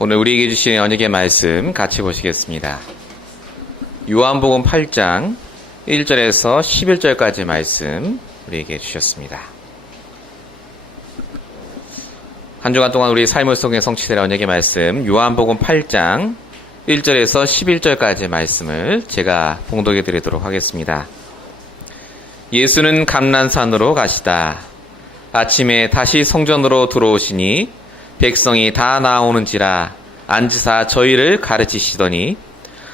오늘 우리에게 주신 언약의 말씀 같이 보시겠습니다. 요한복음 8장 1절에서 11절까지 말씀 우리에게 주셨습니다. 한 주간 동안 우리 삶을 속에 성취될 언약의 말씀 요한복음 8장 1절에서 11절까지 말씀을 제가 봉독해 드리도록 하겠습니다. 예수는 감난산으로 가시다. 아침에 다시 성전으로 들어오시니 백성이 다 나오는지라 앉으사 저희를 가르치시더니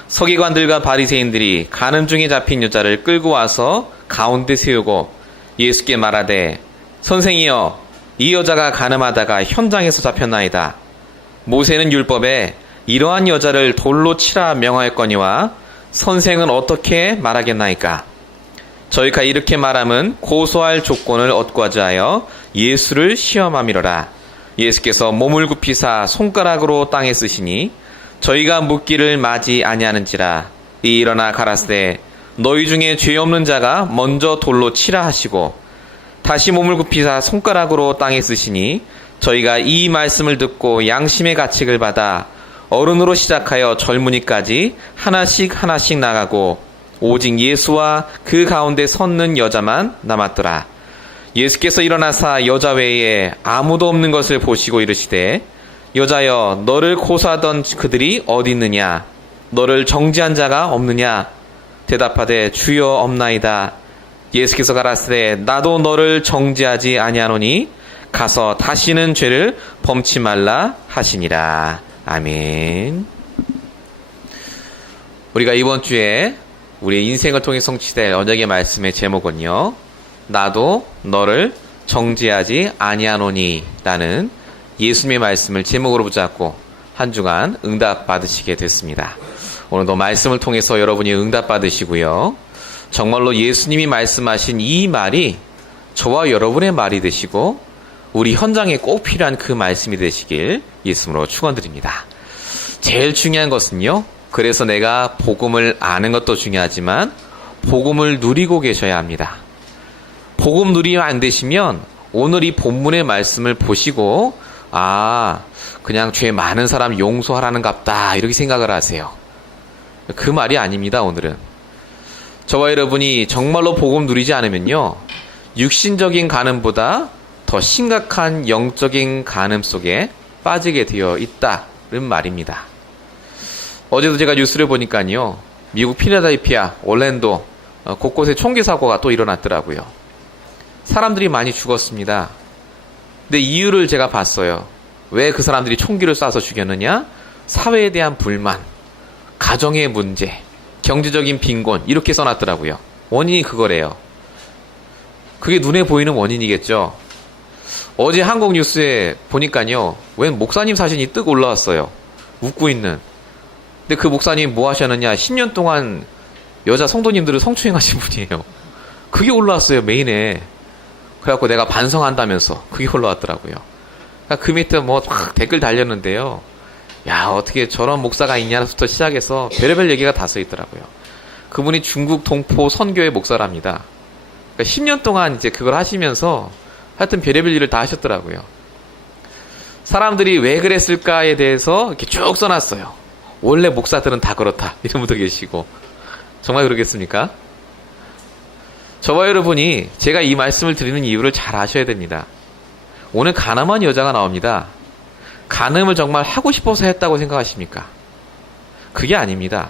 서기관들과 바리새인들이 가늠 중에 잡힌 여자를 끌고 와서 가운데 세우고 예수께 말하되 선생이여 이 여자가 가늠하다가 현장에서 잡혔나이다. 모세는 율법에 이러한 여자를 돌로 치라 명하였거니와 선생은 어떻게 말하겠나이까? 저희가 이렇게 말함은 고소할 조건을 얻고자 하여 예수를 시험함이로라. 예수께서 몸을 굽히사 손가락으로 땅에 쓰시니 저희가 묻기를 마지 아니하는지라. 일어나 가라사대 너희 중에 죄 없는 자가 먼저 돌로 치라 하시고 다시 몸을 굽히사 손가락으로 땅에 쓰시니 저희가 이 말씀을 듣고 양심의 가책을 받아 어른으로 시작하여 젊은이까지 하나씩 나가고 오직 예수와 그 가운데 섰는 여자만 남았더라. 예수께서 일어나사 여자 외에 아무도 없는 것을 보시고 이르시되 여자여 너를 고소하던 그들이 어디 있느냐? 너를 정죄한 자가 없느냐? 대답하되 주여 없나이다. 예수께서 가라사대 나도 너를 정죄하지 아니하노니 가서 다시는 죄를 범치 말라 하시니라. 아멘. 우리가 이번 주에 우리의 인생을 통해 성취될 언약의 말씀의 제목은요, 나도 너를 정죄하지 아니하노니 라는 예수님의 말씀을 제목으로 붙잡고 한 주간 응답 받으시게 됐습니다. 오늘도 말씀을 통해서 여러분이 응답 받으시고요, 정말로 예수님이 말씀하신 이 말이 저와 여러분의 말이 되시고 우리 현장에 꼭 필요한 그 말씀이 되시길 예수님으로 축원드립니다. 제일 중요한 것은요, 그래서 내가 복음을 아는 것도 중요하지만 복음을 누리고 계셔야 합니다. 복음 누리면 안 되시면 오늘 이 본문의 말씀을 보시고 그냥 죄 많은 사람 용서하라는 갑다 이렇게 생각을 하세요. 그 말이 아닙니다. 오늘은 저와 여러분이 정말로 복음 누리지 않으면요, 육신적인 간음보다 더 심각한 영적인 간음 속에 빠지게 되어 있다는 말입니다. 어제도 제가 뉴스를 보니까요, 미국 필라델피아, 올랜도 곳곳에 총기 사고가 또 일어났더라고요. 사람들이 많이 죽었습니다. 근데 이유를 제가 봤어요. 왜 그 사람들이 총기를 쏴서 죽였느냐? 사회에 대한 불만, 가정의 문제, 경제적인 빈곤 이렇게 써놨더라고요. 원인이 그거래요. 그게 눈에 보이는 원인이겠죠. 어제 한국 뉴스에 보니까요, 웬 목사님 사진이 뜩 올라왔어요. 웃고 있는. 근데 그 목사님 뭐 하셨느냐? 10년 동안 여자 성도님들을 성추행하신 분이에요. 그게 올라왔어요, 메인에. 그래갖고 내가 반성한다면서 그게 올라왔더라고요. 그 밑에 뭐 막 댓글 달렸는데요. 야, 어떻게 저런 목사가 있냐부터 시작해서 별의별 얘기가 다 써있더라고요. 그분이 중국 동포 선교회 목사랍니다. 그러니까 10년 동안 이제 그걸 하시면서 하여튼 별의별 일을 다 하셨더라고요. 사람들이 왜 그랬을까에 대해서 이렇게 쭉 써놨어요. 원래 목사들은 다 그렇다 이런 분도 계시고. 정말 그러겠습니까? 저와 여러분이 제가 이 말씀을 드리는 이유를 잘 아셔야 됩니다. 오늘 가늠한 여자가 나옵니다. 간음을 정말 하고 싶어서 했다고 생각하십니까? 그게 아닙니다.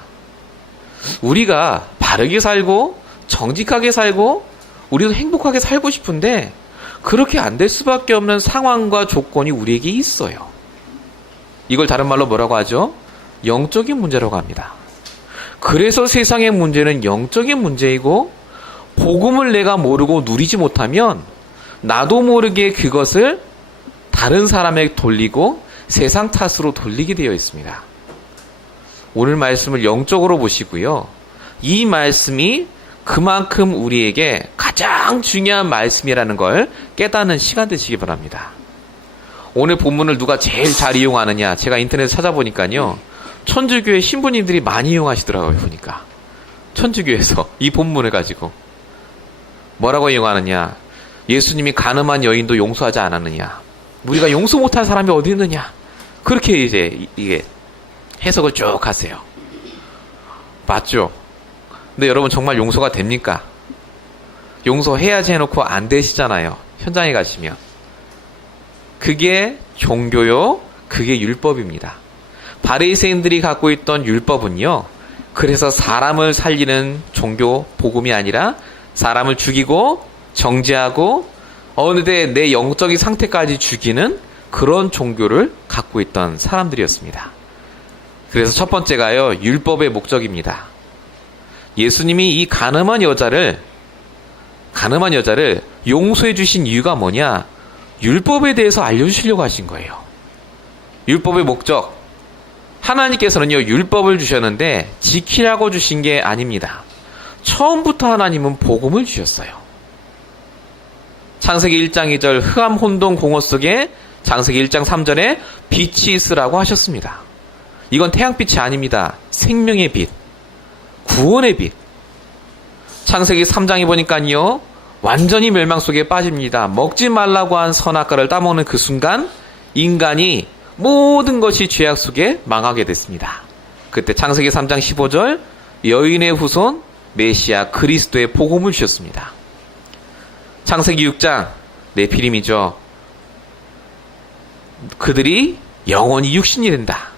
우리가 바르게 살고 정직하게 살고 우리도 행복하게 살고 싶은데 그렇게 안 될 수밖에 없는 상황과 조건이 우리에게 있어요. 이걸 다른 말로 뭐라고 하죠? 영적인 문제라고 합니다. 그래서 세상의 문제는 영적인 문제이고, 복음을 내가 모르고 누리지 못하면 나도 모르게 그것을 다른 사람에게 돌리고 세상 탓으로 돌리게 되어 있습니다. 오늘 말씀을 영적으로 보시고요, 이 말씀이 그만큼 우리에게 가장 중요한 말씀이라는 걸 깨닫는 시간 되시기 바랍니다. 오늘 본문을 누가 제일 잘 이용하느냐, 제가 인터넷에 찾아보니까요, 천주교회 신부님들이 많이 이용하시더라고요. 보니까 천주교에서 이 본문을 가지고 뭐라고 이용하느냐? 예수님이 간음한 여인도 용서하지 않았느냐? 우리가 용서 못할 사람이 어디 있느냐? 그렇게 이제 이게 해석을 쭉 하세요. 맞죠? 근데 여러분 정말 용서가 됩니까? 용서해야지 해놓고 안 되시잖아요. 현장에 가시면. 그게 종교요. 그게 율법입니다. 바리새인들이 갖고 있던 율법은요. 그래서 사람을 살리는 종교 복음이 아니라 사람을 죽이고 정죄하고 어느새 내 영적인 상태까지 죽이는 그런 종교를 갖고 있던 사람들이었습니다. 그래서 첫 번째가요. 율법의 목적입니다. 예수님이 이 가늠한 여자를 용서해 주신 이유가 뭐냐? 율법에 대해서 알려주시려고 하신 거예요. 율법의 목적. 하나님께서는요, 율법을 주셨는데 지키라고 주신 게 아닙니다. 처음부터 하나님은 복음을 주셨어요. 창세기 1장 2절 흑암 혼돈 공허 속에 창세기 1장 3절에 빛이 있으라고 하셨습니다. 이건 태양빛이 아닙니다. 생명의 빛, 구원의 빛. 창세기 3장에 보니까요, 완전히 멸망 속에 빠집니다. 먹지 말라고 한 선악과를 따먹는 그 순간 인간이 모든 것이 죄악 속에 망하게 됐습니다. 그때 창세기 3장 15절 여인의 후손 메시아 그리스도의 복음을 주셨습니다. 창세기 6장 네피림이죠. 그들이 영원히 육신이 된다.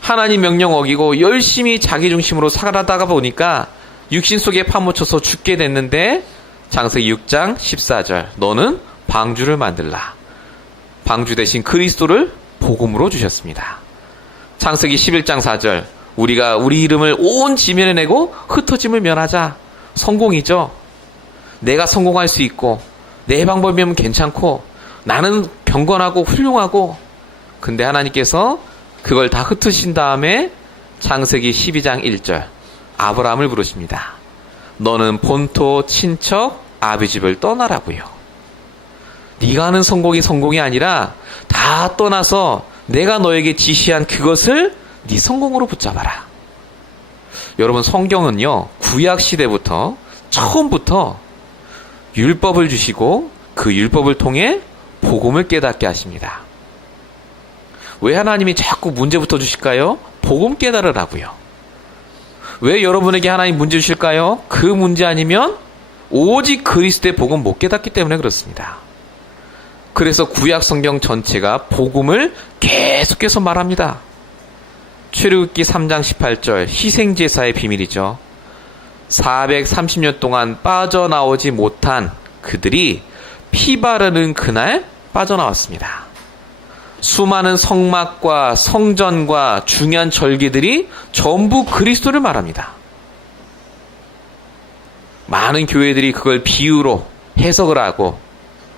하나님 명령 어기고 열심히 자기 중심으로 살아가다 보니까 육신 속에 파묻혀서 죽게 됐는데 창세기 6장 14절 너는 방주를 만들라. 방주 대신 그리스도를 복음으로 주셨습니다. 창세기 11장 4절 우리가 우리 이름을 온 지면에 내고 흩어짐을 면하자. 성공이죠. 내가 성공할 수 있고 내 방법이면 괜찮고 나는 경건하고 훌륭하고, 근데 하나님께서 그걸 다 흩으신 다음에 창세기 12장 1절 아브라함을 부르십니다. 너는 본토 친척 아비 집을 떠나라고요. 네가 하는 성공이 아니라 다 떠나서 내가 너에게 지시한 그것을 네 성공으로 붙잡아라. 여러분, 성경은요, 구약 시대부터 처음부터 율법을 주시고 그 율법을 통해 복음을 깨닫게 하십니다. 왜 하나님이 자꾸 문제부터 주실까요? 복음 깨달으라고요. 왜 여러분에게 하나님 문제 주실까요? 그 문제 아니면 오직 그리스도의 복음 못 깨닫기 때문에 그렇습니다. 그래서 구약 성경 전체가 복음을 계속해서 말합니다. 출애굽기 3장 18절 희생제사의 비밀이죠. 430년 동안 빠져나오지 못한 그들이 피 바르는 그날 빠져나왔습니다. 수많은 성막과 성전과 중요한 절기들이 전부 그리스도를 말합니다. 많은 교회들이 그걸 비유로 해석을 하고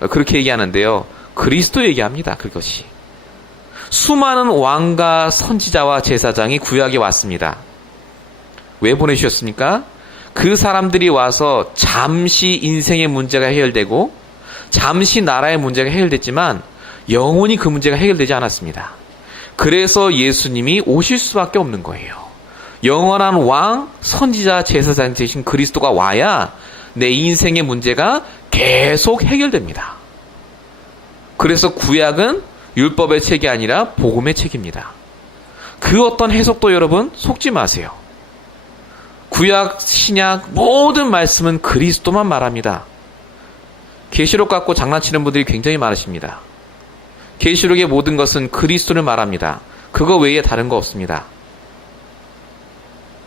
그렇게 얘기하는데요. 그리스도 얘기합니다. 그것이. 수많은 왕과 선지자와 제사장이 구약에 왔습니다. 왜 보내주셨습니까? 그 사람들이 와서 잠시 인생의 문제가 해결되고 잠시 나라의 문제가 해결됐지만 영원히 그 문제가 해결되지 않았습니다. 그래서 예수님이 오실 수밖에 없는 거예요. 영원한 왕, 선지자, 제사장 되신 그리스도가 와야 내 인생의 문제가 계속 해결됩니다. 그래서 구약은 율법의 책이 아니라 복음의 책입니다. 그 어떤 해석도 여러분 속지 마세요. 구약, 신약 모든 말씀은 그리스도만 말합니다. 계시록 갖고 장난치는 분들이 굉장히 많으십니다. 계시록의 모든 것은 그리스도를 말합니다. 그거 외에 다른 거 없습니다.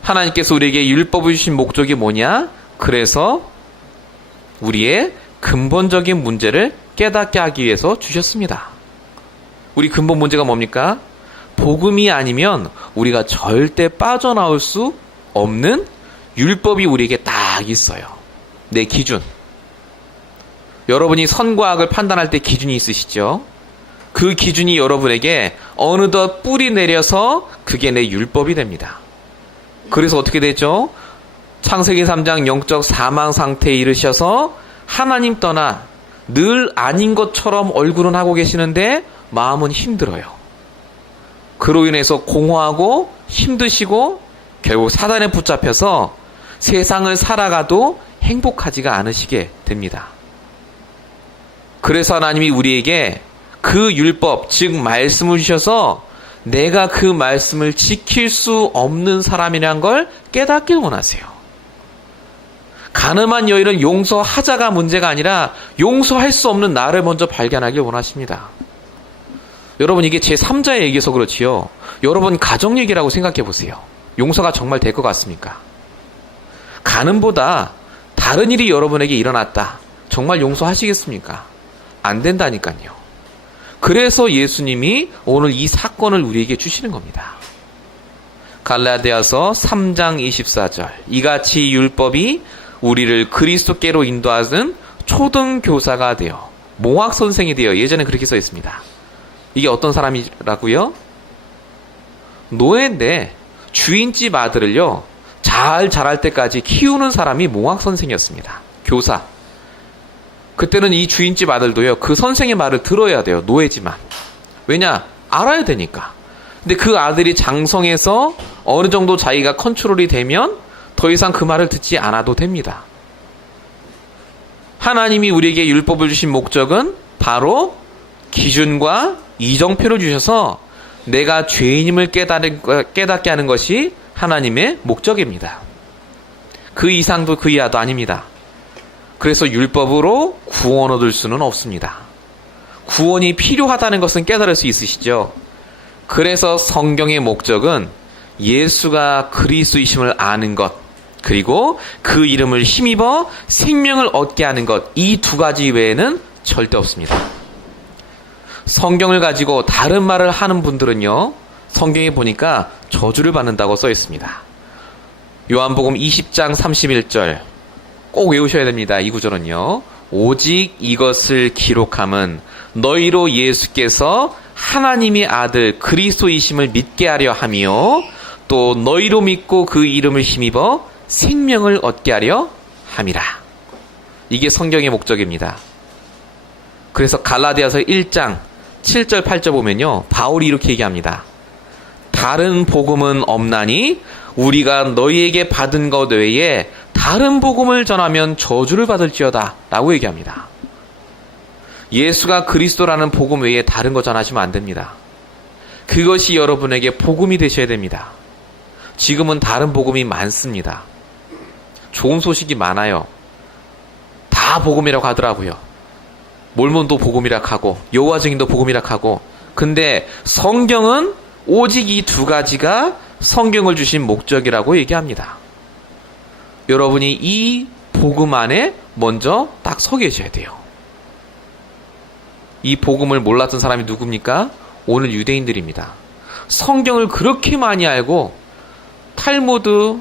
하나님께서 우리에게 율법을 주신 목적이 뭐냐? 그래서 우리의 근본적인 문제를 깨닫게 하기 위해서 주셨습니다. 우리 근본 문제가 뭡니까? 복음이 아니면 우리가 절대 빠져나올 수 없는 율법이 우리에게 딱 있어요. 내 기준. 여러분이 선과 악을 판단할 때 기준이 있으시죠? 그 기준이 여러분에게 어느덧 뿌리 내려서 그게 내 율법이 됩니다. 그래서 어떻게 되죠? 창세기 3장 영적 사망 상태에 이르셔서 하나님 떠나 늘 아닌 것처럼 얼굴은 하고 계시는데 마음은 힘들어요. 그로 인해서 공허하고 힘드시고 결국 사단에 붙잡혀서 세상을 살아가도 행복하지가 않으시게 됩니다. 그래서 하나님이 우리에게 그 율법, 즉 말씀을 주셔서 내가 그 말씀을 지킬 수 없는 사람이란 걸 깨닫길 원하세요. 가늠한 여인은 용서하자가 문제가 아니라 용서할 수 없는 나를 먼저 발견하길 원하십니다. 여러분, 이게 제3자의 얘기여서 그렇지요. 여러분 가정 얘기라고 생각해 보세요. 용서가 정말 될 것 같습니까? 가늠보다 다른 일이 여러분에게 일어났다. 정말 용서하시겠습니까? 안 된다니까요. 그래서 예수님이 오늘 이 사건을 우리에게 주시는 겁니다. 갈라디아서 3장 24절. 이같이 율법이 우리를 그리스도께로 인도하는 초등교사가 되어 몽학선생이 되어, 예전에 그렇게 써 있습니다. 이게 어떤 사람이라고요? 노예인데 주인집 아들을요 잘 자랄 때까지 키우는 사람이 몽학선생이었습니다. 교사. 그때는 이 주인집 아들도요 그 선생의 말을 들어야 돼요. 노예지만. 왜냐? 알아야 되니까. 근데 그 아들이 장성해서 어느 정도 자기가 컨트롤이 되면 더 이상 그 말을 듣지 않아도 됩니다. 하나님이 우리에게 율법을 주신 목적은 바로 기준과 이정표를 주셔서 내가 죄인임을 깨닫게 하는 것이 하나님의 목적입니다. 그 이상도 그 이하도 아닙니다. 그래서 율법으로 구원 얻을 수는 없습니다. 구원이 필요하다는 것은 깨달을 수 있으시죠? 그래서 성경의 목적은 예수가 그리스도이심을 아는 것, 그리고 그 이름을 힘입어 생명을 얻게 하는 것, 이 두 가지 외에는 절대 없습니다. 성경을 가지고 다른 말을 하는 분들은요, 성경에 보니까 저주를 받는다고 써 있습니다. 요한복음 20장 31절 꼭 외우셔야 됩니다. 이 구절은요. 오직 이것을 기록함은 너희로 예수께서 하나님의 아들 그리스도이심을 믿게 하려 함이요 또 너희로 믿고 그 이름을 힘입어 생명을 얻게 하려 함이라. 이게 성경의 목적입니다. 그래서 갈라디아서 1장 7절 8절 보면요, 바울이 이렇게 얘기합니다. 다른 복음은 없나니 우리가 너희에게 받은 것 외에 다른 복음을 전하면 저주를 받을지어다 라고 얘기합니다. 예수가 그리스도라는 복음 외에 다른 거 전하시면 안 됩니다. 그것이 여러분에게 복음이 되셔야 됩니다. 지금은 다른 복음이 많습니다. 좋은 소식이 많아요. 다 복음이라고 하더라고요. 몰몬도 복음이라 하고 여호와 증인도 복음이라 하고. 근데 성경은 오직 이 두 가지가 성경을 주신 목적이라고 얘기합니다. 여러분이 이 복음 안에 먼저 딱 서 계셔야 돼요. 이 복음을 몰랐던 사람이 누굽니까? 오늘 유대인들입니다. 성경을 그렇게 많이 알고 탈무드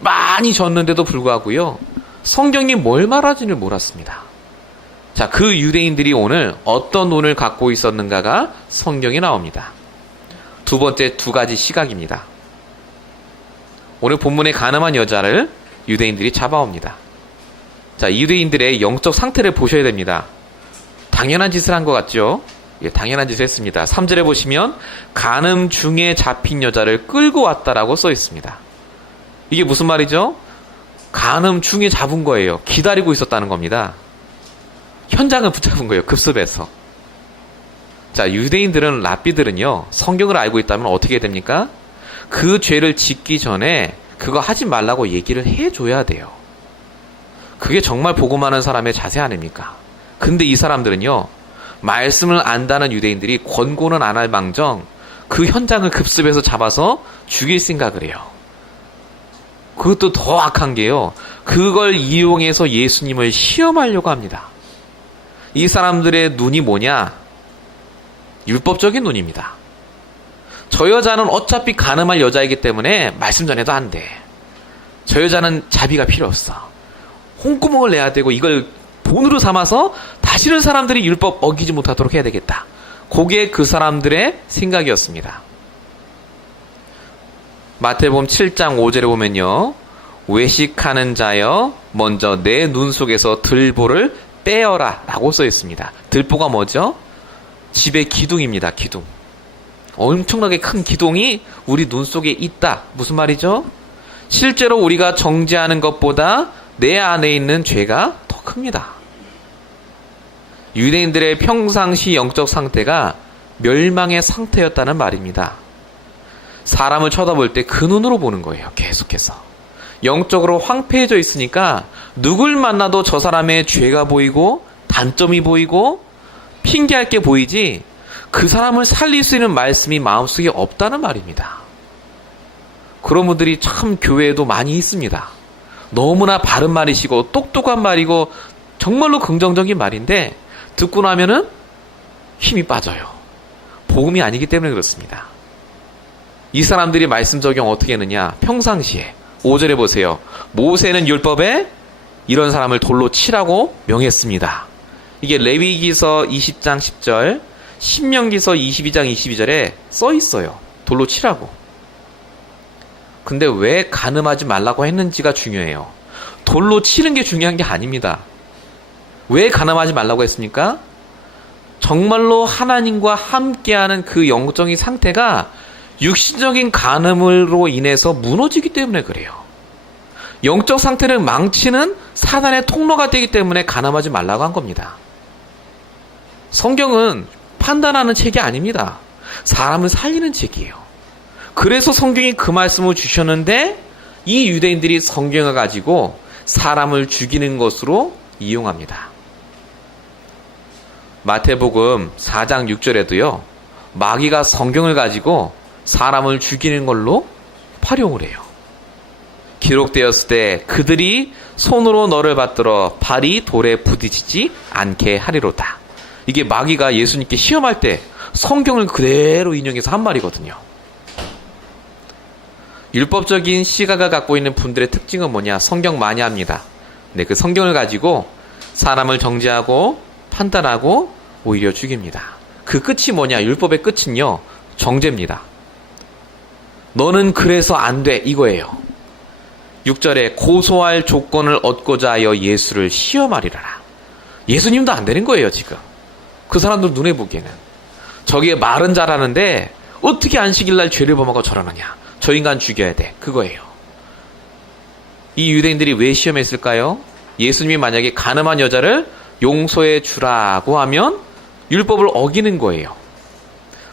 많이 졌는데도 불구하고요, 성경이 뭘 말하지를 몰랐습니다. 자, 그 유대인들이 오늘 어떤 논을 갖고 있었는가가 성경에 나옵니다. 두 번째 두 가지 시각입니다. 오늘 본문의 가늠한 여자를 유대인들이 잡아옵니다. 자, 유대인들의 영적 상태를 보셔야 됩니다. 당연한 짓을 한 것 같죠? 예, 당연한 짓을 했습니다. 3절에 보시면 간음 중에 잡힌 여자를 끌고 왔다라고 써 있습니다. 이게 무슨 말이죠? 간음 중에 잡은 거예요. 기다리고 있었다는 겁니다. 현장을 붙잡은 거예요. 급습해서. 자, 유대인들은, 랍비들은요, 성경을 알고 있다면 어떻게 됩니까? 그 죄를 짓기 전에 그거 하지 말라고 얘기를 해줘야 돼요. 그게 정말 복음하는 사람의 자세 아닙니까? 근데 이 사람들은요, 말씀을 안다는 유대인들이 권고는 안 할 망정 그 현장을 급습해서 잡아서 죽일 생각을 해요. 그것도 더 악한 게요, 그걸 이용해서 예수님을 시험하려고 합니다. 이 사람들의 눈이 뭐냐? 율법적인 눈입니다. 저 여자는 어차피 간음할 여자이기 때문에 말씀 전해도 안 돼. 저 여자는 자비가 필요 없어. 홍구멍을 내야 되고 이걸 돈으로 삼아서 다시는 사람들이 율법 어기지 못하도록 해야 되겠다. 그게 그 사람들의 생각이었습니다. 마태복음 7장 5절에 보면요, 외식하는 자여 먼저 내 눈 속에서 들보를 빼어라 라고 써 있습니다. 들보가 뭐죠? 집의 기둥입니다. 기둥. 엄청나게 큰 기둥이 우리 눈 속에 있다. 무슨 말이죠? 실제로 우리가 정죄하는 것보다 내 안에 있는 죄가 더 큽니다. 유대인들의 평상시 영적 상태가 멸망의 상태였다는 말입니다. 사람을 쳐다볼 때 그 눈으로 보는 거예요. 계속해서. 영적으로 황폐해져 있으니까 누굴 만나도 저 사람의 죄가 보이고 단점이 보이고 핑계할 게 보이지 그 사람을 살릴 수 있는 말씀이 마음속에 없다는 말입니다. 그런 분들이 참 교회에도 많이 있습니다. 너무나 바른 말이시고 똑똑한 말이고 정말로 긍정적인 말인데 듣고 나면은 힘이 빠져요. 복음이 아니기 때문에 그렇습니다. 이 사람들이 말씀 적용 어떻게 했느냐? 평상시에 5절에 보세요. 모세는 율법에 이런 사람을 돌로 치라고 명했습니다. 이게 레위기서 20장 10절, 신명기서 22장 22절에 써 있어요. 돌로 치라고. 근데 왜 간음하지 말라고 했는지가 중요해요. 돌로 치는 게 중요한 게 아닙니다. 왜 간음하지 말라고 했습니까? 정말로 하나님과 함께하는 그 영적인 상태가 육신적인 간음으로 인해서 무너지기 때문에 그래요. 영적 상태를 망치는 사단의 통로가 되기 때문에 간음하지 말라고 한 겁니다. 성경은 판단하는 책이 아닙니다. 사람을 살리는 책이에요. 그래서 성경이 그 말씀을 주셨는데 이 유대인들이 성경을 가지고 사람을 죽이는 것으로 이용합니다. 마태복음 4장 6절에도요. 마귀가 성경을 가지고 사람을 죽이는 걸로 활용을 해요. 기록되었을 때 그들이 손으로 너를 받들어 발이 돌에 부딪히지 않게 하리로다. 이게 마귀가 예수님께 시험할 때 성경을 그대로 인용해서 한 말이거든요. 율법적인 시각을 갖고 있는 분들의 특징은 뭐냐? 성경 많이 합니다. 네, 그 성경을 가지고 사람을 정죄하고 판단하고 오히려 죽입니다. 그 끝이 뭐냐? 율법의 끝은요. 정죄입니다. 너는 그래서 안 돼. 이거예요. 6절에 고소할 조건을 얻고자 하여 예수를 시험하리라. 예수님도 안 되는 거예요, 지금. 그 사람들 눈에 보기에는. 저기에 말은 잘하는데 어떻게 안식일날 죄를 범하고 저러느냐. 저 인간 죽여야 돼. 그거예요. 이 유대인들이 왜 시험했을까요? 예수님이 만약에 간음한 여자를 용서해 주라고 하면 율법을 어기는 거예요.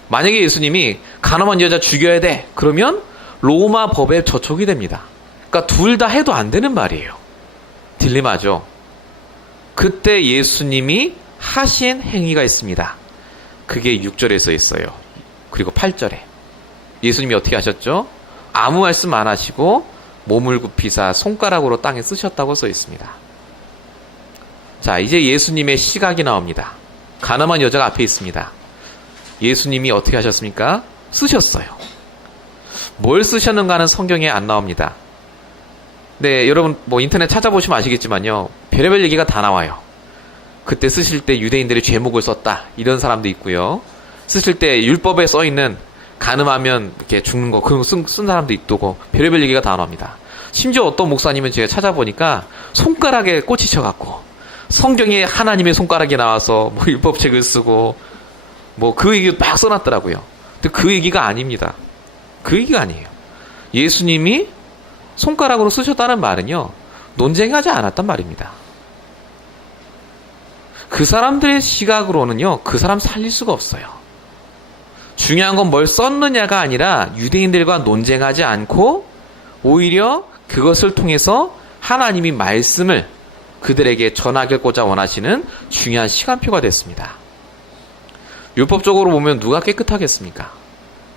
만약에 예수님이 간음한 여자 죽여야 돼. 그러면 로마 법에 저촉이 됩니다. 그러니까 둘 다 해도 안 되는 말이에요. 딜레마죠. 그때 예수님이 하신 행위가 있습니다. 그게 6절에 써 있어요. 그리고 8절에. 예수님이 어떻게 하셨죠? 아무 말씀 안 하시고 몸을 굽히사 손가락으로 땅에 쓰셨다고 써 있습니다. 자, 이제 예수님의 시각이 나옵니다. 간음한 여자가 앞에 있습니다. 예수님이 어떻게 하셨습니까? 쓰셨어요. 뭘 쓰셨는가는 성경에 안 나옵니다. 네, 여러분 뭐 인터넷 찾아보시면 아시겠지만요. 별의별 얘기가 다 나와요. 그때 쓰실 때 유대인들이 죄목을 썼다. 이런 사람도 있고요. 쓰실 때 율법에 써있는 간음하면 이렇게 죽는 거 그런 거 쓴 사람도 있고 별의별 얘기가 다 나옵니다. 심지어 어떤 목사님은 제가 찾아보니까 손가락에 꽂히셔갖고 성경에 하나님의 손가락이 나와서 뭐 율법책을 쓰고 뭐 그 얘기 막 써놨더라고요. 근데 그 얘기가 아닙니다. 그 얘기가 아니에요. 예수님이 손가락으로 쓰셨다는 말은요. 논쟁하지 않았단 말입니다. 그 사람들의 시각으로는요. 그 사람 살릴 수가 없어요. 중요한 건 뭘 썼느냐가 아니라 유대인들과 논쟁하지 않고 오히려 그것을 통해서 하나님이 말씀을 그들에게 전하고자 원하시는 중요한 시간표가 됐습니다. 율법적으로 보면 누가 깨끗하겠습니까?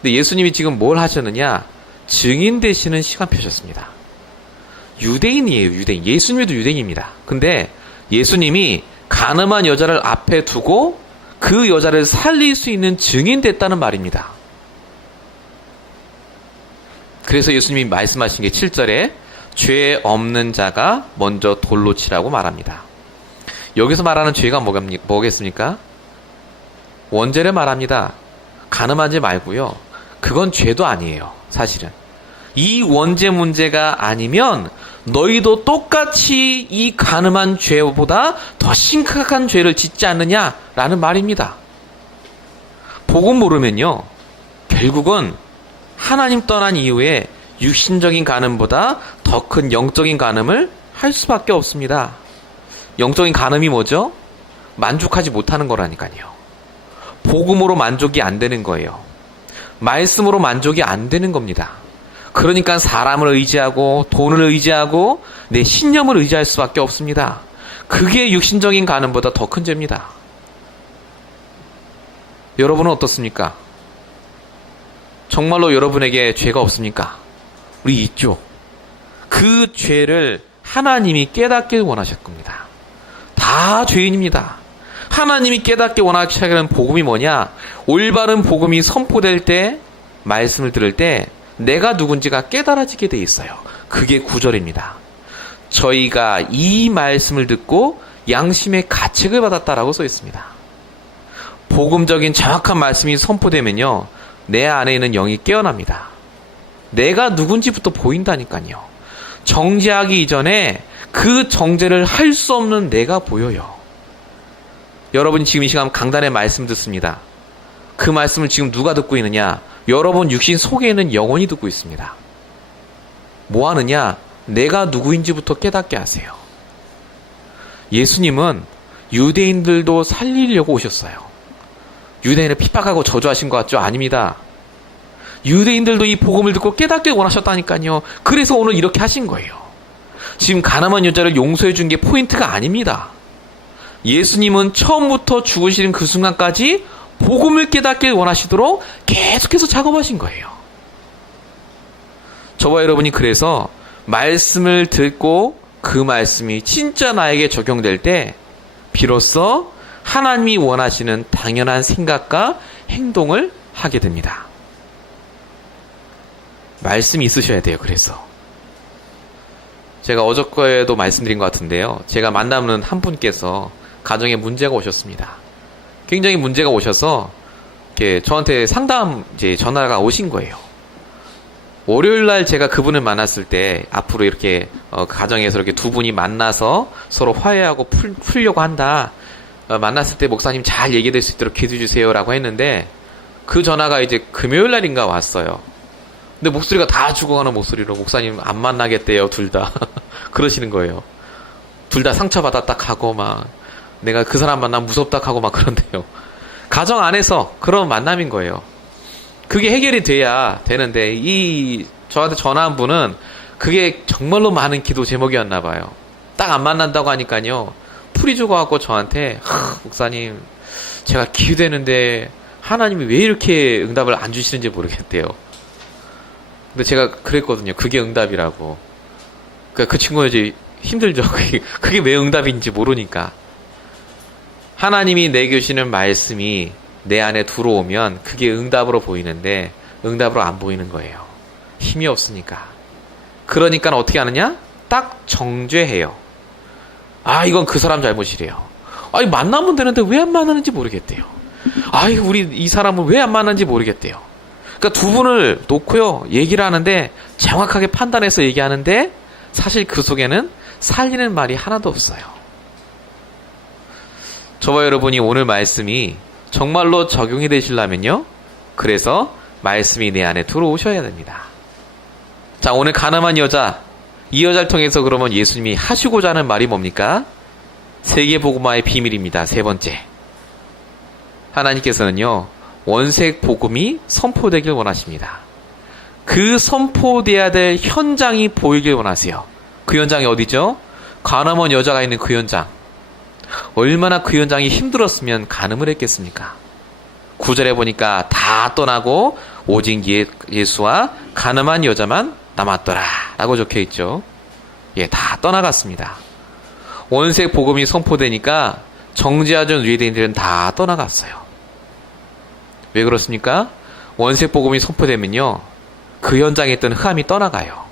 근데 예수님이 지금 뭘 하셨느냐? 증인 되시는 시간표셨습니다. 유대인이에요, 유대인. 예수님도 유대인입니다. 근데 예수님이 간음한 여자를 앞에 두고 그 여자를 살릴 수 있는 증인 됐다는 말입니다. 그래서 예수님이 말씀하신 게 7절에 죄 없는 자가 먼저 돌로 치라고 말합니다. 여기서 말하는 죄가 뭐겠습니까? 원죄를 말합니다. 간음하지 말고요. 그건 죄도 아니에요. 사실은. 이 원죄 문제가 아니면 너희도 똑같이 이 간음한 죄보다 더 심각한 죄를 짓지 않느냐라는 말입니다. 복음 모르면요. 결국은 하나님 떠난 이후에 육신적인 간음보다 더 큰 영적인 간음을 할 수밖에 없습니다. 영적인 간음이 뭐죠? 만족하지 못하는 거라니까요. 복음으로 만족이 안 되는 거예요. 말씀으로 만족이 안 되는 겁니다. 그러니까 사람을 의지하고 돈을 의지하고 내 신념을 의지할 수밖에 없습니다. 그게 육신적인 간음보다 더 큰 죄입니다. 여러분은 어떻습니까? 정말로 여러분에게 죄가 없습니까? 우리 있죠. 그 죄를 하나님이 깨닫길 원하실 겁니다. 다 죄인입니다. 하나님이 깨닫게 원하시는 복음이 뭐냐? 올바른 복음이 선포될 때, 말씀을 들을 때 내가 누군지가 깨달아지게 돼 있어요. 그게 9절입니다. 저희가 이 말씀을 듣고 양심의 가책을 받았다라고 써 있습니다. 복음적인 정확한 말씀이 선포되면요, 내 안에 있는 영이 깨어납니다. 내가 누군지부터 보인다니까요. 정죄하기 이전에 그 정죄를 할 수 없는 내가 보여요. 여러분이 지금 이 시간 강단의 말씀 듣습니다. 그 말씀을 지금 누가 듣고 있느냐? 여러분 육신 속에 있는 영혼이 듣고 있습니다. 뭐 하느냐? 내가 누구인지부터 깨닫게 하세요. 예수님은 유대인들도 살리려고 오셨어요. 유대인을 핍박하고 저주하신 것 같죠? 아닙니다. 유대인들도 이 복음을 듣고 깨닫길 원하셨다니까요. 그래서 오늘 이렇게 하신 거예요. 지금 가늠한 여자를 용서해 준 게 포인트가 아닙니다. 예수님은 처음부터 죽으시는 그 순간까지 복음을 깨닫길 원하시도록 계속해서 작업하신 거예요. 저와 여러분이 그래서 말씀을 듣고 그 말씀이 진짜 나에게 적용될 때 비로소 하나님이 원하시는 당연한 생각과 행동을 하게 됩니다. 말씀이 있으셔야 돼요. 그래서 제가 어저께도 말씀드린 것 같은데요, 제가 만나는 한 분께서 가정에 문제가 오셨습니다. 굉장히 문제가 오셔서 이렇게 저한테 상담 전화가 오신 거예요. 월요일날 제가 그분을 만났을 때 앞으로 이렇게 가정에서 이렇게 두 분이 만나서 서로 화해하고 풀려고 한다. 만났을 때 목사님 잘 얘기될 수 있도록 기도해 주세요라고 했는데 그 전화가 이제 금요일날인가 왔어요. 근데 목소리가 다 죽어가는 목소리로 목사님 안 만나겠대요, 둘 다. 그러시는 거예요. 둘 다 상처받았다 하고 막 내가 그 사람 만나면 무섭다 하고 막 그런데요. 가정 안에서 그런 만남인 거예요. 그게 해결이 돼야 되는데 저한테 전화한 분은 그게 정말로 많은 기도 제목이었나 봐요. 딱 안 만난다고 하니까요, 풀이 죽어갖고 저한테 목사님 제가 기도되는데 하나님이 왜 이렇게 응답을 안 주시는지 모르겠대요. 근데 제가 그랬거든요. 그게 응답이라고. 그러니까 그 친구는 이제 힘들죠. 그게 왜 응답인지 모르니까. 하나님이 내게 주시는 말씀이 내 안에 들어오면 그게 응답으로 보이는데 응답으로 안 보이는 거예요. 힘이 없으니까. 그러니까 어떻게 하느냐? 딱 정죄해요. 아, 이건 그 사람 잘못이래요. 아니, 만나면 되는데 왜 안 만나는지 모르겠대요. 아이, 우리 이 사람은 왜 안 만나는지 모르겠대요. 그러니까 두 분을 놓고요, 얘기를 하는데 정확하게 판단해서 얘기하는데 사실 그 속에는 살리는 말이 하나도 없어요. 저와 여러분이 오늘 말씀이 정말로 적용이 되시려면요, 그래서 말씀이 내 안에 들어오셔야 됩니다. 자, 오늘 가늠한 여자, 이 여자를 통해서 그러면 예수님이 하시고자 하는 말이 뭡니까? 세계복음화의 비밀입니다. 세 번째, 하나님께서는요, 원색 복음이 선포되길 원하십니다. 그 선포돼야 될 현장이 보이길 원하세요. 그 현장이 어디죠? 가늠한 여자가 있는 그 현장. 얼마나 그 현장이 힘들었으면 간음을 했겠습니까? 9절에 보니까 다 떠나고 오직 예수와 간음한 여자만 남았더라 라고 적혀있죠. 예, 다 떠나갔습니다. 원색 복음이 선포되니까 정죄하던 유대인들은 다 떠나갔어요. 왜 그렇습니까? 원색 복음이 선포되면요, 그 현장에 있던 흑암이 떠나가요.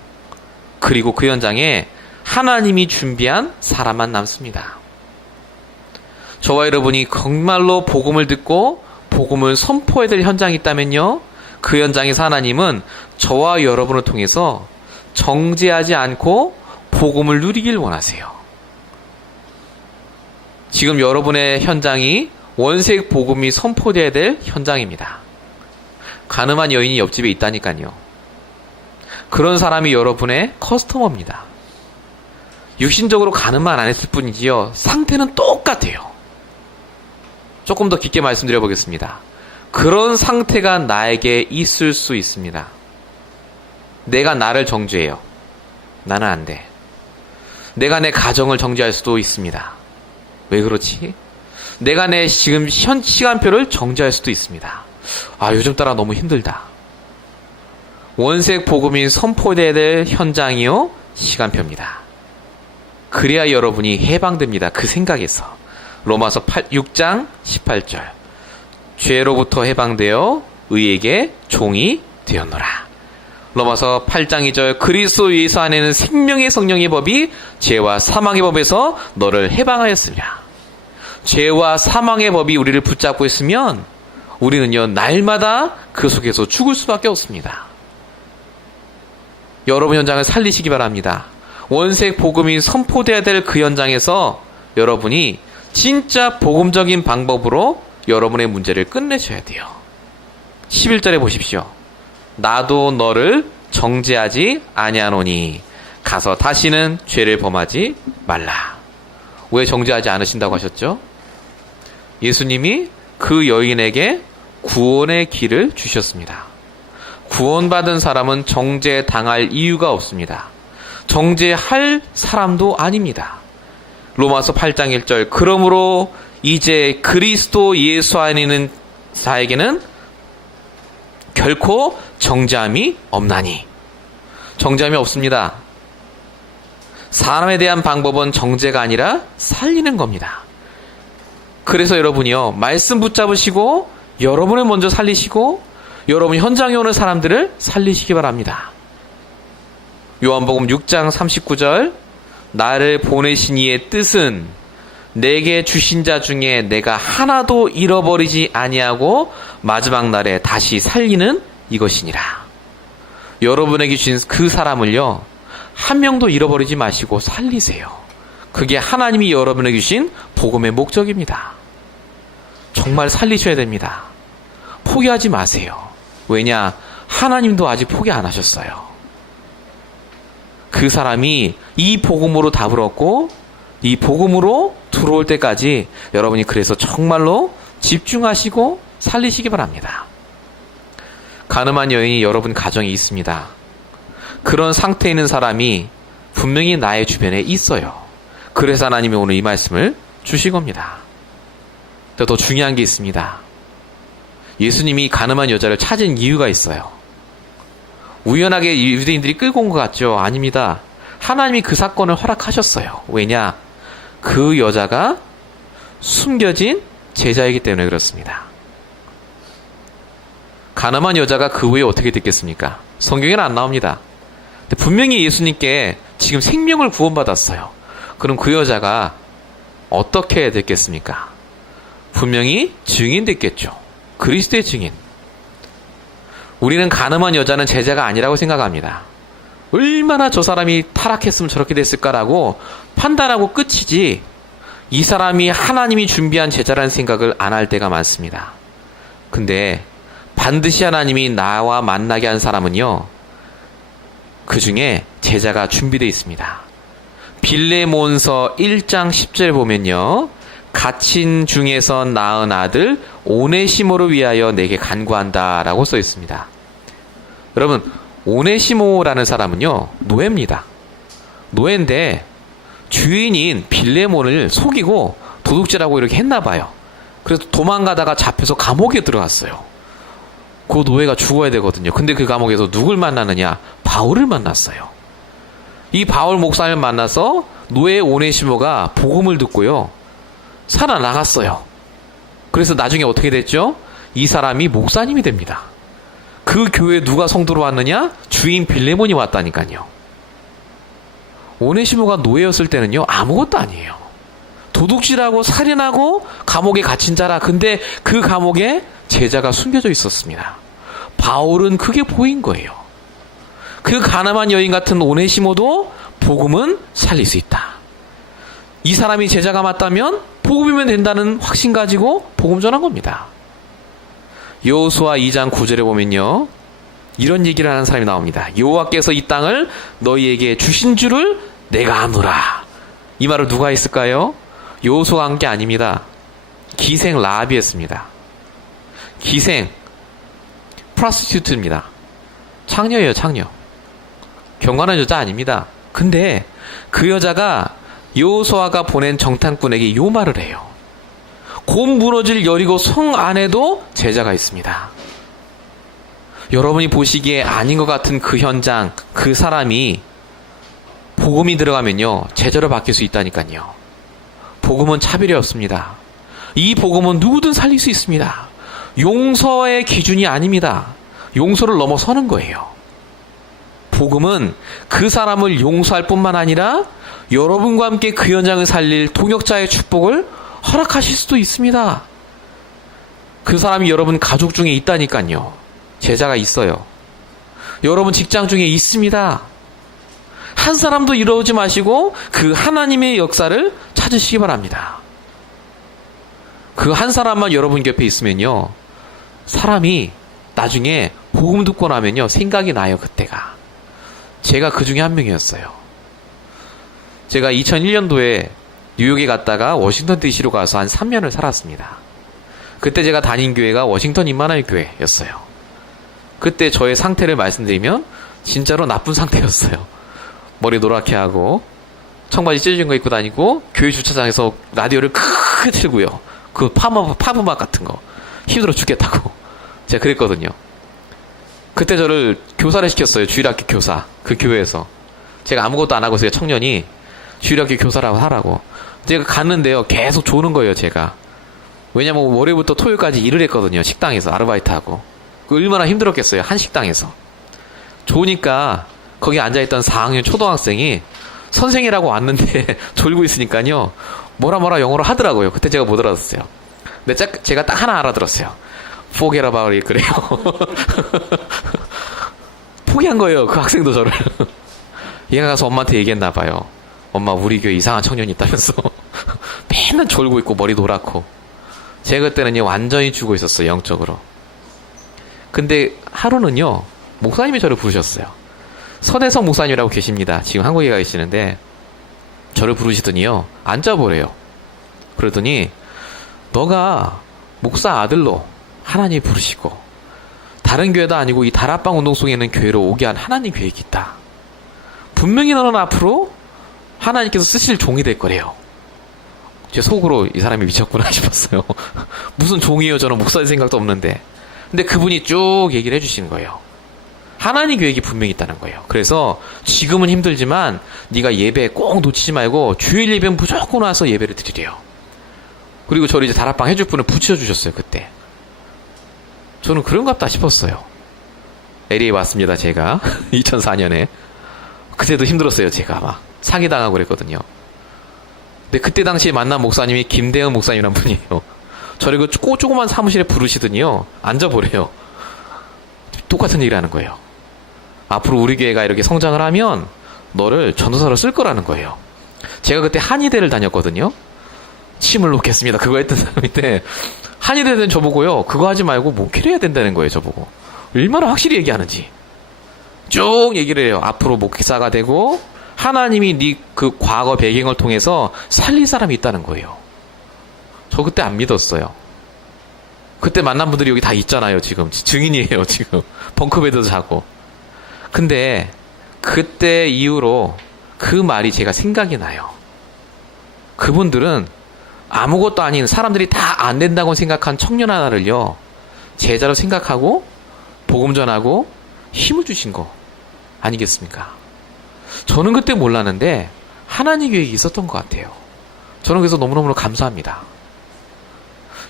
그리고 그 현장에 하나님이 준비한 사람만 남습니다. 저와 여러분이 정말로 복음을 듣고 복음을 선포해야 될 현장이 있다면요, 그 현장에서 하나님은 저와 여러분을 통해서 정죄하지 않고 복음을 누리길 원하세요. 지금 여러분의 현장이 원색 복음이 선포돼야 될 현장입니다. 가늠한 여인이 옆집에 있다니까요. 그런 사람이 여러분의 커스터머입니다. 육신적으로 가늠만 안 했을 뿐이지요, 상태는 똑같아요. 조금 더 깊게 말씀드려 보겠습니다. 그런 상태가 나에게 있을 수 있습니다. 내가 나를 정죄해요. 나는 안 돼. 내가 내 가정을 정죄할 수도 있습니다. 왜 그렇지? 내가 내 지금 현 시간표를 정죄할 수도 있습니다. 요즘 따라 너무 힘들다. 원색 복음이 선포되어야 될 현장이요, 시간표입니다. 그래야 여러분이 해방됩니다. 그 생각에서. 로마서 6장 18절. 죄로부터 해방되어 의에게 종이 되었노라. 로마서 8장 2절. 그리스도 예수 안에는 생명의 성령의 법이 죄와 사망의 법에서 너를 해방하였으랴. 죄와 사망의 법이 우리를 붙잡고 있으면 우리는요, 날마다 그 속에서 죽을 수밖에 없습니다. 여러분 현장을 살리시기 바랍니다. 원색 복음이 선포되어야 될 그 현장에서 여러분이 진짜 복음적인 방법으로 여러분의 문제를 끝내셔야 돼요. 11절에 보십시오. 나도 너를 정죄하지 아니하노니 가서 다시는 죄를 범하지 말라. 왜 정죄하지 않으신다고 하셨죠? 예수님이 그 여인에게 구원의 길을 주셨습니다. 구원받은 사람은 정죄당할 이유가 없습니다. 정죄할 사람도 아닙니다. 로마서 8장 1절. 그러므로 이제 그리스도 예수 안에 있는 자에게는 결코 정죄함이 없나니. 정죄함이 없습니다. 사람에 대한 방법은 정죄가 아니라 살리는 겁니다. 그래서 여러분이요, 말씀 붙잡으시고 여러분을 먼저 살리시고 여러분 현장에 오는 사람들을 살리시기 바랍니다. 요한복음 6장 39절. 나를 보내신 이의 뜻은 내게 주신 자 중에 내가 하나도 잃어버리지 아니하고 마지막 날에 다시 살리는 이것이니라. 여러분에게 주신 그 사람을요, 한 명도 잃어버리지 마시고 살리세요. 그게 하나님이 여러분에게 주신 복음의 목적입니다. 정말 살리셔야 됩니다. 포기하지 마세요. 왜냐? 하나님도 아직 포기 안 하셨어요. 그 사람이 이 복음으로 답을 얻고 이 복음으로 들어올 때까지 여러분이 그래서 정말로 집중하시고 살리시기 바랍니다. 가늠한 여인이 여러분 가정에 있습니다. 그런 상태에 있는 사람이 분명히 나의 주변에 있어요. 그래서 하나님이 오늘 이 말씀을 주신 겁니다. 더 중요한 게 있습니다. 예수님이 가늠한 여자를 찾은 이유가 있어요. 우연하게 유대인들이 끌고 온 것 같죠? 아닙니다. 하나님이 그 사건을 허락하셨어요. 왜냐? 그 여자가 숨겨진 제자이기 때문에 그렇습니다. 가늠한 여자가 그 후에 어떻게 됐겠습니까? 성경에는 안 나옵니다. 근데 분명히 예수님께 지금 생명을 구원받았어요. 그럼 그 여자가 어떻게 됐겠습니까? 분명히 증인 됐겠죠. 그리스도의 증인. 우리는 가늠한 여자는 제자가 아니라고 생각합니다. 얼마나 저 사람이 타락했으면 저렇게 됐을까라고 판단하고 끝이지, 이 사람이 하나님이 준비한 제자라는 생각을 안 할 때가 많습니다. 근데 반드시 하나님이 나와 만나게 한 사람은요, 그 중에 제자가 준비되어 있습니다. 빌레몬서 1장 10절 보면요, 갇힌 중에서 낳은 아들 오네시모를 위하여 내게 간구한다 라고 써 있습니다. 여러분, 오네시모라는 사람은요, 노예입니다. 노예인데 주인인 빌레몬을 속이고 도둑질하고 이렇게 했나 봐요. 그래서 도망가다가 잡혀서 감옥에 들어갔어요. 그 노예가 죽어야 되거든요. 근데 그 감옥에서 누굴 만나느냐? 바울을 만났어요. 이 바울 목사를 만나서 노예 오네시모가 복음을 듣고요, 살아나갔어요. 그래서 나중에 어떻게 됐죠? 이 사람이 목사님이 됩니다. 그 교회에 누가 성도로 왔느냐? 주인 빌레몬이 왔다니까요. 오네시모가 노예였을 때는요, 아무것도 아니에요. 도둑질하고 살인하고 감옥에 갇힌 자라. 근데 그 감옥에 제자가 숨겨져 있었습니다. 바울은 그게 보인 거예요. 그 가늠한 여인 같은 오네시모도 복음은 살릴 수 있다. 이 사람이 제자가 맞다면 복음이면 된다는 확신 가지고 복음 전한 겁니다. 여호수아 2장 9절에 보면요, 이런 얘기를 하는 사람이 나옵니다. 여호와께서 이 땅을 너희에게 주신 줄을 내가 아노라. 이 말을 누가 했을까요? 여호수아가 한 게 아닙니다. 기생 라합이 했습니다. 기생, 프로스티튜트입니다. 창녀예요, 창녀. 경건한 여자 아닙니다. 근데 그 여자가 여호수아가 보낸 정탐꾼에게 요 말을 해요. 곧 무너질 여리고 성 안에도 제자가 있습니다. 여러분이 보시기에 아닌 것 같은 그 현장, 그 사람이 복음이 들어가면요, 제자로 바뀔 수 있다니까요. 복음은 차별이 없습니다. 이 복음은 누구든 살릴 수 있습니다. 용서의 기준이 아닙니다. 용서를 넘어서는 거예요. 복음은 그 사람을 용서할 뿐만 아니라 여러분과 함께 그 현장을 살릴 동역자의 축복을 허락하실 수도 있습니다. 그 사람이 여러분 가족 중에 있다니까요. 제자가 있어요. 여러분 직장 중에 있습니다. 한 사람도 이러지 마시고 그 하나님의 역사를 찾으시기 바랍니다. 그 한 사람만 여러분 곁에 있으면요, 사람이 나중에 복음 듣고 나면요, 생각이 나요. 그때가 제가 그 중에 한 명이었어요. 제가 2001년도에 뉴욕에 갔다가 워싱턴 DC로 가서 한 3년을 살았습니다. 그때 제가 다닌 교회가 워싱턴 임마누엘 교회였어요. 그때 저의 상태를 말씀드리면 진짜로 나쁜 상태였어요. 머리 노랗게 하고 청바지 찢어진 거 입고 다니고 교회 주차장에서 라디오를 크게 틀고요. 그 팝음악 같은 거 힘들어 죽겠다고 제가 그랬거든요. 그때 저를 교사를 시켰어요. 주일학교 교사. 그 교회에서 제가 아무것도 안 하고 있어요. 청년이 주일학교 교사라고 하라고. 제가 갔는데요, 계속 조는 거예요. 제가. 왜냐면 월요일부터 토요일까지 일을 했거든요. 식당에서 아르바이트하고. 얼마나 힘들었겠어요. 한 식당에서. 조니까 거기 앉아있던 4학년 초등학생이 선생이라고 왔는데 졸고 있으니까요, 뭐라 영어로 하더라고요. 그때 제가 못 알아들었어요. 근데 제가 딱 하나 알아들었어요. Forget about it. 그래요. 포기한 거예요. 그 학생도 저를. 얘가 가서 엄마한테 얘기했나 봐요. 엄마, 우리 교회 이상한 청년이 있다면서. 맨날 졸고 있고 머리 노랗고. 제가 그때는요, 완전히 죽어 있었어요. 영적으로. 근데 하루는요, 목사님이 저를 부르셨어요. 선혜성 목사님이라고 계십니다. 지금 한국에 가 계시는데 저를 부르시더니요, 앉아보래요. 그러더니 너가 목사 아들로 하나님 부르시고 다른 교회도 아니고 이 다락방 운동송에 있는 교회로 오게 한 하나님 계획이 있다. 분명히 너는 앞으로 하나님께서 쓰실 종이 될 거래요. 제 속으로 이 사람이 미쳤구나 싶었어요. 무슨 종이에요? 저는 목사일 생각도 없는데. 근데 그분이 쭉 얘기를 해주시는 거예요. 하나님 계획이 분명히 있다는 거예요. 그래서 지금은 힘들지만 네가 예배 꼭 놓치지 말고 주일 예배는 무조건 와서 예배를 드리래요. 그리고 저를 이제 다락방 해줄 분을 붙여주셨어요. 그때 저는 그런갑다 싶었어요. LA 왔습니다. 제가 2004년에 그때도 힘들었어요. 제가 막 사기당하고 그랬거든요. 근데 그때 당시에 만난 목사님이 김대현 목사님이란 분이에요. 저를 그 조그만 사무실에 부르시더니요, 앉아보래요. 똑같은 얘기를 하는 거예요. 앞으로 우리 교회가 이렇게 성장을 하면 너를 전도사로 쓸 거라는 거예요. 제가 그때 한의대를 다녔거든요. 침을 놓겠습니다. 그거 했던 사람인데 한의대는 저보고요, 그거 하지 말고 목회를 해야 된다는 거예요. 저보고. 얼마나 확실히 얘기하는지 쭉 얘기를 해요. 앞으로 목사가 되고 하나님이 네 그 과거 배경을 통해서 살릴 사람이 있다는 거예요. 저 그때 안 믿었어요. 그때 만난 분들이 여기 다 있잖아요. 지금 증인이에요. 지금 벙커베드도 자고. 근데 그때 이후로 그 말이 제가 생각이 나요. 그분들은 아무것도 아닌, 사람들이 다 안 된다고 생각한 청년 하나를요, 제자로 생각하고 복음 전하고 힘을 주신 거 아니겠습니까? 저는 그때 몰랐는데 하나님 계획이 있었던 것 같아요. 저는 그래서 너무너무 감사합니다.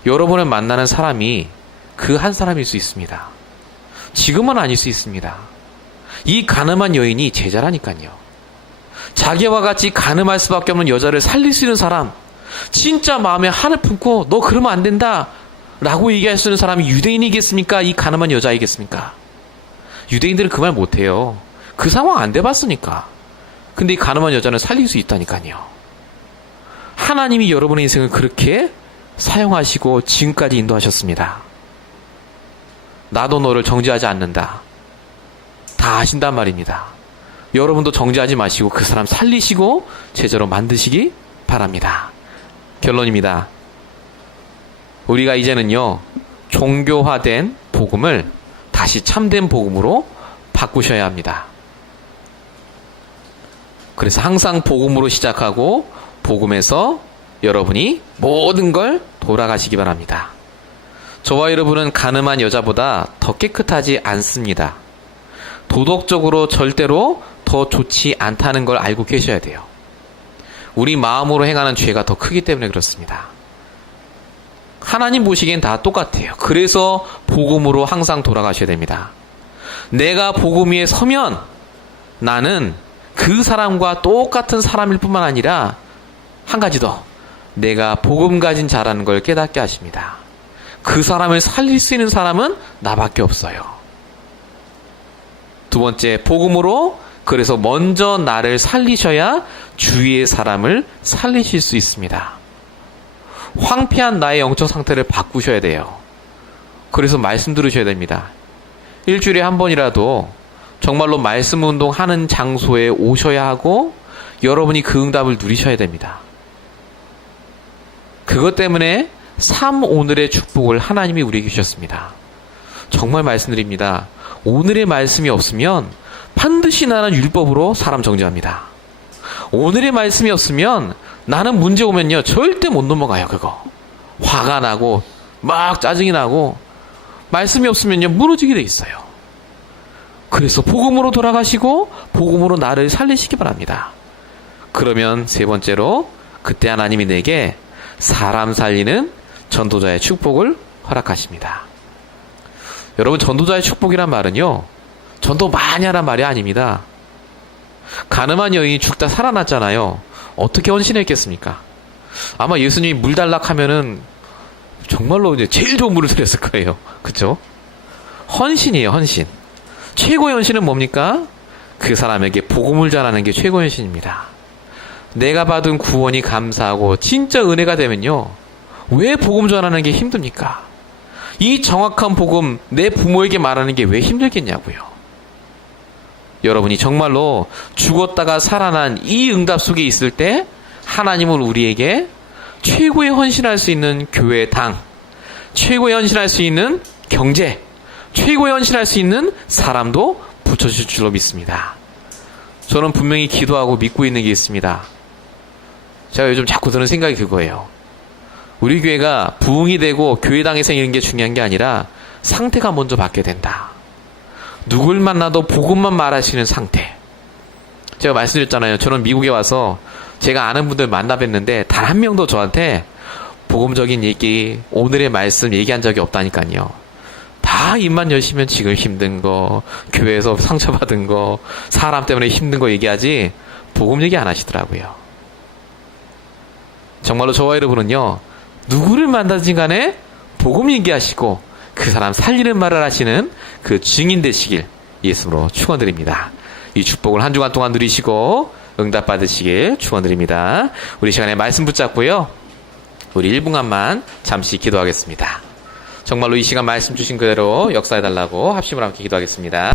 여러분을 만나는 사람이 그 한 사람일 수 있습니다. 지금은 아닐 수 있습니다. 이 가늠한 여인이 제자라니까요. 자기와 같이 가늠할 수밖에 없는 여자를 살릴 수 있는 사람, 진짜 마음에 한을 품고 너 그러면 안 된다 라고 얘기할 수 있는 사람이 유대인이겠습니까? 이 가늠한 여자이겠습니까? 유대인들은 그 말 못해요. 그 상황 안 돼봤으니까. 근데 이 가늠한 여자는 살릴 수 있다니까요. 하나님이 여러분의 인생을 그렇게 사용하시고 지금까지 인도하셨습니다. 나도 너를 정죄하지 않는다. 다 아신단 말입니다. 여러분도 정죄하지 마시고 그 사람 살리시고 제자로 만드시기 바랍니다. 결론입니다. 우리가 이제는요, 종교화된 복음을 다시 참된 복음으로 바꾸셔야 합니다. 그래서 항상 복음으로 시작하고 복음에서 여러분이 모든 걸 돌아가시기 바랍니다. 저와 여러분은 가늠한 여자보다 더 깨끗하지 않습니다. 도덕적으로 절대로 더 좋지 않다는 걸 알고 계셔야 돼요. 우리 마음으로 행하는 죄가 더 크기 때문에 그렇습니다. 하나님 보시기엔 다 똑같아요. 그래서 복음으로 항상 돌아가셔야 됩니다. 내가 복음 위에 서면 나는 그 사람과 똑같은 사람일 뿐만 아니라 한 가지 더, 내가 복음 가진 자라는 걸 깨닫게 하십니다. 그 사람을 살릴 수 있는 사람은 나밖에 없어요. 두 번째, 복음으로 그래서 먼저 나를 살리셔야 주위의 사람을 살리실 수 있습니다. 황폐한 나의 영적 상태를 바꾸셔야 돼요. 그래서 말씀 들으셔야 됩니다. 일주일에 한 번이라도 정말로 말씀 운동하는 장소에 오셔야 하고 여러분이 그 응답을 누리셔야 됩니다. 그것 때문에 오늘의 축복을 하나님이 우리에게 주셨습니다. 정말 말씀드립니다. 오늘의 말씀이 없으면 반드시 나는 율법으로 사람 정죄합니다. 오늘의 말씀이 없으면 나는 문제 오면요 절대 못 넘어가요. 그거 화가 나고 막 짜증이 나고 말씀이 없으면요 무너지게 돼 있어요. 그래서 복음으로 돌아가시고 복음으로 나를 살리시기 바랍니다. 그러면 세 번째로 그때 하나님이 내게 사람 살리는 전도자의 축복을 허락하십니다. 여러분, 전도자의 축복이란 말은요 전도 많이 하란 말이 아닙니다. 가늠한 여인이 죽다 살아났잖아요. 어떻게 헌신했겠습니까? 아마 예수님이 물 달락 하면은 정말로 이제 제일 좋은 물을 드렸을 거예요. 그쵸? 헌신이에요, 헌신. 최고의 헌신은 뭡니까? 그 사람에게 복음을 전하는 게 최고의 헌신입니다. 내가 받은 구원이 감사하고 진짜 은혜가 되면요 왜 복음 전하는 게 힘듭니까? 이 정확한 복음 내 부모에게 말하는 게 왜 힘들겠냐고요. 여러분이 정말로 죽었다가 살아난 이 응답 속에 있을 때 하나님은 우리에게 최고의 헌신할 수 있는 교회당, 최고의 헌신할 수 있는 경제, 최고의 헌신할 수 있는 사람도 붙여줄 줄로 믿습니다. 저는 분명히 기도하고 믿고 있는 게 있습니다. 제가 요즘 자꾸 드는 생각이 그거예요. 우리 교회가 부흥이 되고 교회당에 생기는 게 중요한 게 아니라 상태가 먼저 받게 된다. 누굴 만나도 복음만 말하시는 상태. 제가 말씀드렸잖아요. 저는 미국에 와서 제가 아는 분들 만나 뵀는데 단 한 명도 저한테 복음적인 얘기, 오늘의 말씀 얘기한 적이 없다니까요. 다 입만 여시면 지금 힘든 거, 교회에서 상처받은 거, 사람 때문에 힘든 거 얘기하지 복음 얘기 안 하시더라고요. 정말로 저와 여러분은요 누구를 만나든지 간에 복음 얘기하시고 그 사람 살리는 말을 하시는 그 증인 되시길 예수로 축원드립니다. 이 축복을 한 주간 동안 누리시고 응답 받으시길 축원드립니다. 우리 시간에 말씀 붙잡고요 우리 1분간만 잠시 기도하겠습니다. 정말로 이 시간 말씀 주신 그대로 역사해달라고 합심을 함께 기도하겠습니다.